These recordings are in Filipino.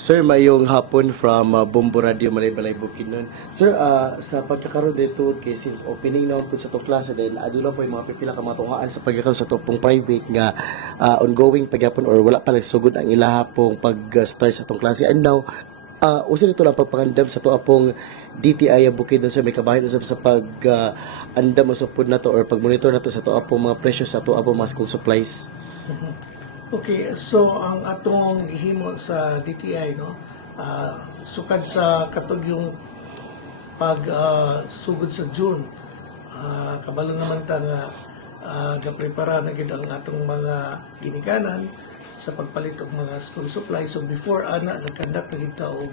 Sir, mayong hapon from Bombo Radio Malay-Balay Bukidnon. Sir, sa pagkakaroon dito, kay since opening naman po sa itong klase, then aduna po yung mga pipila ka matungaan sa pagkakaroon sa itong private nga ongoing pagyapon or wala pa nagsugod ang ilaha pong pag-start sa itong klase. And now, usa nito lang pagpakandam sa ito apong DTI Bukidnon, sir, may kabahin usab sa pag-andam usapod na to or pag-monitor na to sa ito apong mga presyo sa ito apong mga school supplies. Okay, so ang atong gihimo sa DTI, no, sukad sa katog yung pag sugod sa June, kabalo naman ta nga gaprepara na gid ang atong mga ginikanan sa pagpalit og mga school supplies. So before ana nagkandak na gid ta og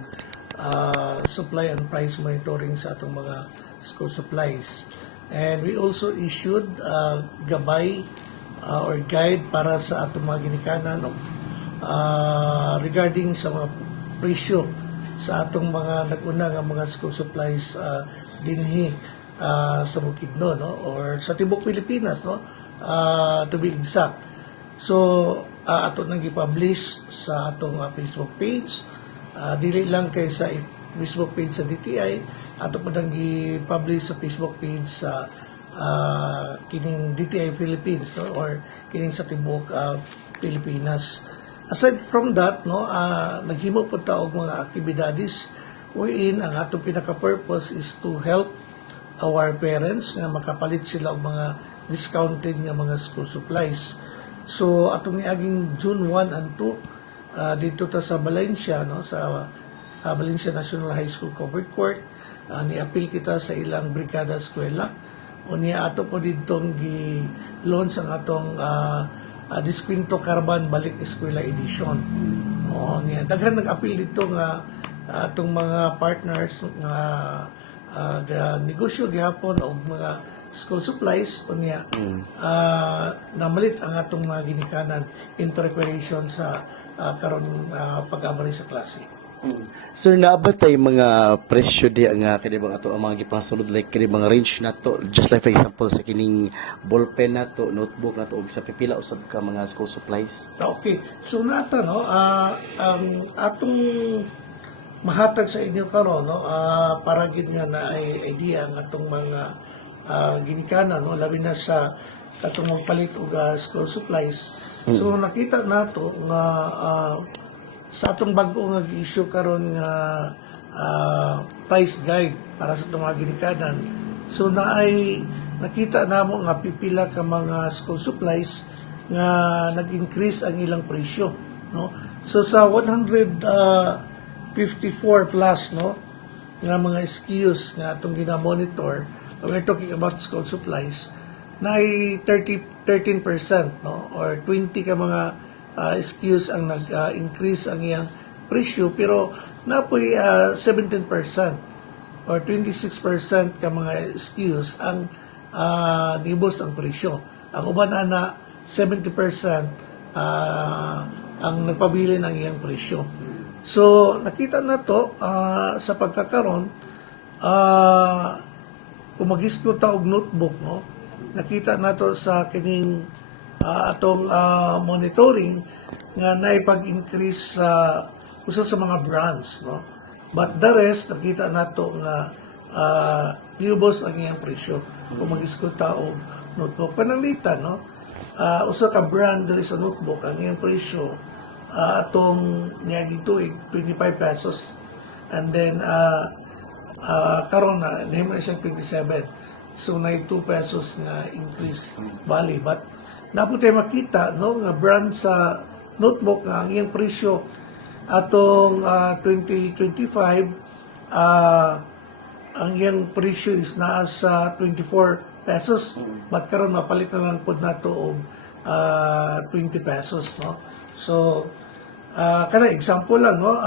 supply and price monitoring sa atong mga school supplies. And we also issued gabay or guide para sa atong mga ginikanan regarding sa mga presyo sa atong mga nag-una nga mga school supplies dinhi sa Bukidnon, no, or sa tibok Pilipinas, no, to be exact. So ato nang gi-publish sa atong Facebook page, dili lang kay sa Facebook page sa DTI, ato pa nang gi-publish sa Facebook page sa kining DTI Philippines, no, or kining sa tibok Pilipinas. Aside from that, no, naghimo po ta og mga aktibidades wherein ang atong pinaka-purpose is to help our parents nga makapalit sila og mga discounted nga mga school supplies. So atong niaging June 1 and 2 dito ta sa Valencia, no, sa Valencia National High School Covered Court, ni-appeal kita sa ilang brigada eskwela. Unya ato po ditong gi-launch ang atong Diskwento Caravan Balik Eskwela Edition. Unya daghan nag-appeal dito nga atong mga partners nga negosyo gihapon og mga school supplies. Unya namalit ang atong mga ginikanan in preparation sa karon pag-abari sa klase. Sir, naabot tayo mga presyo di nga kini bang ato ang mga gipasulod, like kini mga range na to, just like for example sa kining ballpen na to, notebook na to, og sa pipila usab ka mga school supplies. Okay. So nata, no, ang atong mahatag sa inyo karon, no, para gid nga na ay idea ang atong mga ginikanan, no, labi na sa katong magpalit og school supplies. So nakita nato nga sa atong bag-o nga gi-issue karon nga price guide para sa itong mga ginikanan. So naay nakita namo nga pipila ka mga school supplies nga nag-increase ang ilang presyo, no. So sa 154 plus, no, nga mga SKUs nga atong gina-monitor, we're talking about school supplies, naay 13%, no, or 20 ka mga SKUs ang nag-increase ang iyang presyo, pero napoy 17% or 26% ka mga SKUs ang nibos ang presyo. Ang uban na 70% ang nagpabili ng iyang presyo. So nakita na to sa pagkakaroon, kung mag-isku ta og notebook, no, nakita na to sa kining atong monitoring nga naipag-increase sa usa sa mga brands, no, but the rest nakita nato nga niubos ang iyang presyo kung mag-iskuta og notebook. Pananglitan, no, usa ka brand diri sa notebook ang iyang presyo atong niaging tuig 25 pesos, and then karon na nahimo na siyang 27, so na 2 pesos nga increase bali. But napo tayo makita, no, nga brand sa notebook nga ang iyang presyo atong 2025 ang iyang presyo is naa sa 24 pesos, but karon mapalit na lang pod nato og 20 pesos, no. So kana example lang, no,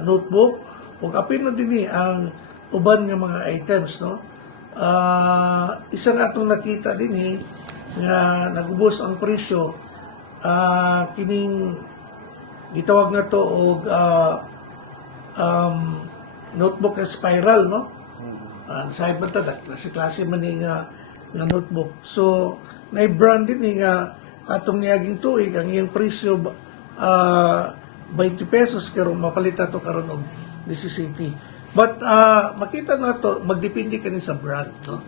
notebook ug apil na dinhi ang uban nga mga items, no. Isa na atong nakita dinhi nga nagubos ang presyo, kining gitawag na to og notebook na spiral, no. Side man ta klase man ni nga notebook. So nay brand din nga atong niaging tuig ang iyang presyo 20 pesos karon mapalita to karon og 17. But makita na to, magdepende kani sa brand, no?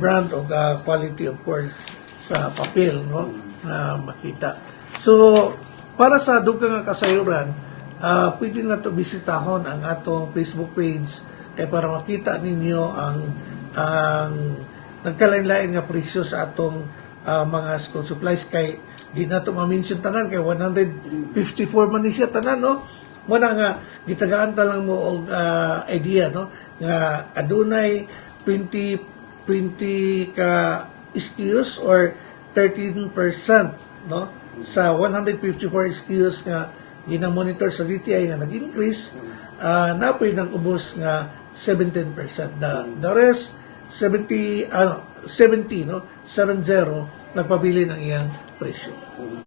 Brand o quality of course sa papel, no? Na makita. So para sa dugang nga kasayuran, pwede na to bisitahon ang atong Facebook page kay para makita ninyo ang nagkalain-lain nga presyo sa atong mga school supplies kay di na to ma-mention tanan kay 154 man ni siya tanan, no? Muna nga gitagaan ta lang mo og idea, no, nga adunay 20 ka SKUs or 13%, no, sa 154 SKUs nga gina-monitor sa DTI nga nag-increase, napoy nang ubos nga 17%. The rest 70 no, 70 nagpabili ng iyang presyo.